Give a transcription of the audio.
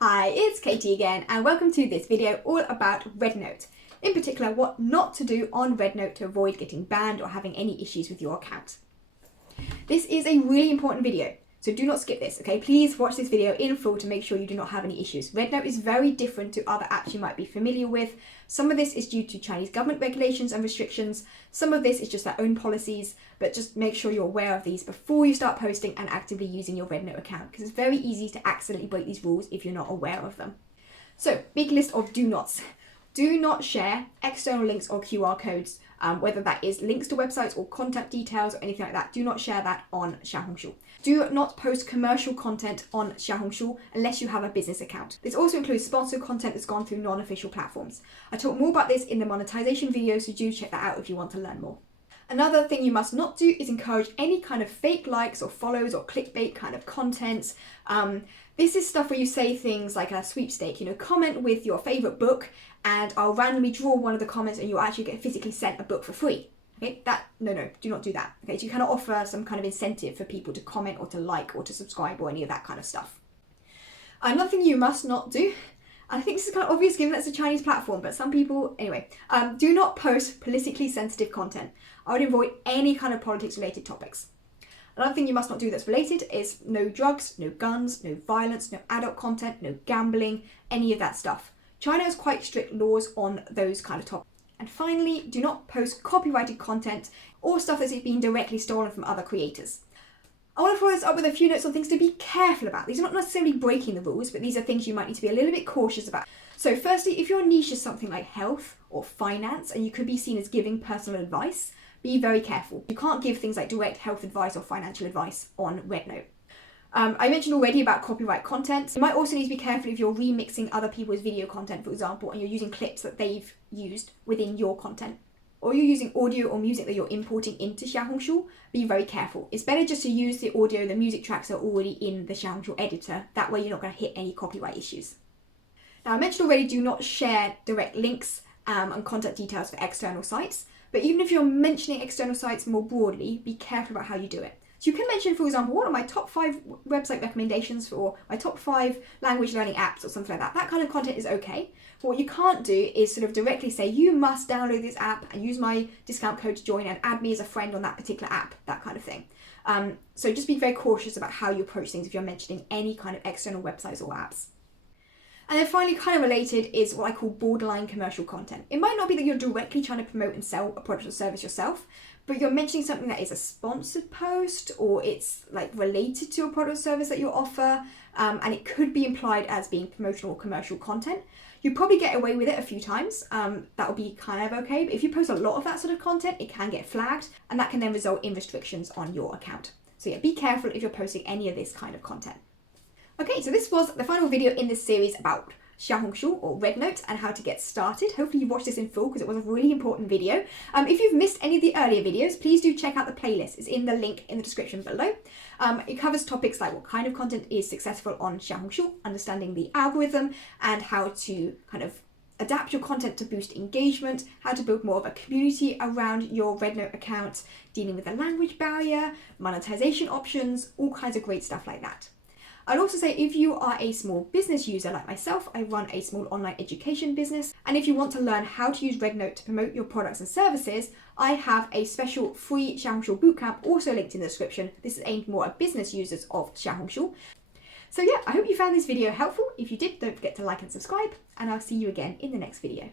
Hi, it's Katie again, and welcome to this video all about RedNote. In particular, what not to do on RedNote to avoid getting banned or having any issues with your account. This is a really important video, so do not skip this, okay? Please watch this video in full to make sure you do not have any issues. RedNote is very different to other apps you might be familiar with. Some of this is due to Chinese government regulations and restrictions. Some of this is just their own policies, but just make sure you're aware of these before you start posting and actively using your RedNote account, because it's very easy to accidentally break these rules if you're not aware of them. So, big list of do nots. Do not share external links or QR codes, whether that is links to websites or contact details or anything like that. Do not share that on Xiaohongshu. Do not post commercial content on Xiaohongshu unless you have a business account. This also includes sponsored content that's gone through non-official platforms. I talk more about this in the monetization video, so do check that out if you want to learn more. Another thing you must not do is encourage any kind of fake likes or follows or clickbait kind of content. This is stuff where you say things like a sweepstake, comment with your favourite book and I'll randomly draw one of the comments and you'll actually get physically sent a book for free. Okay, no, do not do that. Okay, so you cannot offer some kind of incentive for people to comment or to like or to subscribe or any of that kind of stuff. Another thing you must not do, I think this is kind of obvious given that it's a Chinese platform, but some people, anyway, do not post politically sensitive content. I would avoid any kind of politics related topics. Another thing you must not do that's related is no drugs, no guns, no violence, no adult content, no gambling, any of that stuff. China has quite strict laws on those kind of topics. And finally, do not post copyrighted content or stuff that's been directly stolen from other creators. I want to follow this up with a few notes on things to be careful about. These are not necessarily breaking the rules, but these are things you might need to be a little bit cautious about. So firstly, if your niche is something like health or finance and you could be seen as giving personal advice, be very careful. You can't give things like direct health advice or financial advice on RedNote. I mentioned already about copyright content. You might also need to be careful if you're remixing other people's video content, for example, and you're using clips that they've used within your content. Or you're using audio or music that you're importing into Xiaohongshu, be very careful. It's better just to use the audio, the music tracks are already in the Xiaohongshu editor. That way you're not going to hit any copyright issues. Now, I mentioned already, do not share direct links and contact details for external sites. But even if you're mentioning external sites more broadly, be careful about how you do it. So you can mention, for example, what are my top 5 website recommendations for my top 5 language learning apps or something like that. That kind of content is okay. But what you can't do is sort of directly say, you must download this app and use my discount code to join and add me as a friend on that particular app, that kind of thing. So just be very cautious about how you approach things if you're mentioning any kind of external websites or apps. And then finally, kind of related, is what I call borderline commercial content. It might not be that you're directly trying to promote and sell a product or service yourself, but you're mentioning something that is a sponsored post or it's like related to a product or service that you offer, and it could be implied as being promotional or commercial content. You probably get away with it a few times. That will be kind of okay, but if you post a lot of that sort of content, it can get flagged, and that can then result in restrictions on your account. So yeah, be careful if you're posting any of this kind of content. Okay, so this was the final video in this series about Xiaohongshu or RedNote and how to get started. Hopefully you watched this in full because it was a really important video. If you've missed any of the earlier videos, please do check out the playlist. It's in the link in the description below. It covers topics like what kind of content is successful on Xiaohongshu, understanding the algorithm, and how to kind of adapt your content to boost engagement, how to build more of a community around your RedNote account, dealing with the language barrier, monetization options, all kinds of great stuff like that. I'd also say if you are a small business user like myself, I run a small online education business, and if you want to learn how to use RedNote to promote your products and services, I have a special free Xiaohongshu bootcamp also linked in the description. This is aimed more at business users of Xiaohongshu. So yeah, I hope you found this video helpful. If you did, don't forget to like and subscribe, and I'll see you again in the next video.